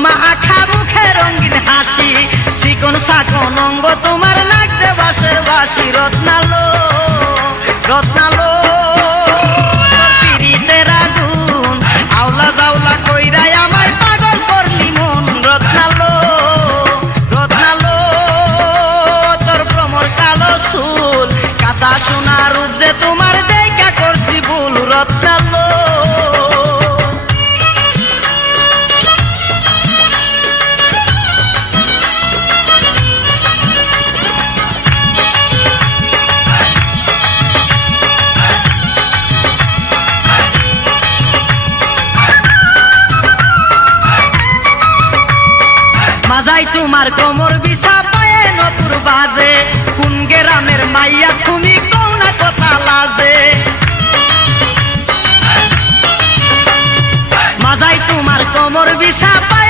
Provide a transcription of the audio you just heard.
সুরমা আখা মুখে রঙিন হাসি, চিকন সাকন অঙ্গ তোমার নাচে বাঁশের বাঁশি। রত্নালো রত্নালো তোর পিরিতের আগুন, আওলা জাওলা কইরাই আমায় পাগল করলি মন। রত্নালো রত্নালো তোর ভ্রমর কালো চুল, কাঁচা সোনা রূপ যে তোমার দেখা করছি ভুল। রত্নালো মাজাই তোমার কোমর বিছা পায়ে নপুর বাজে, কোন গ্রামের মাইয়া তুমি কও না কথা লাজে। মাজাই তোমার কোমর বিছা পায়ে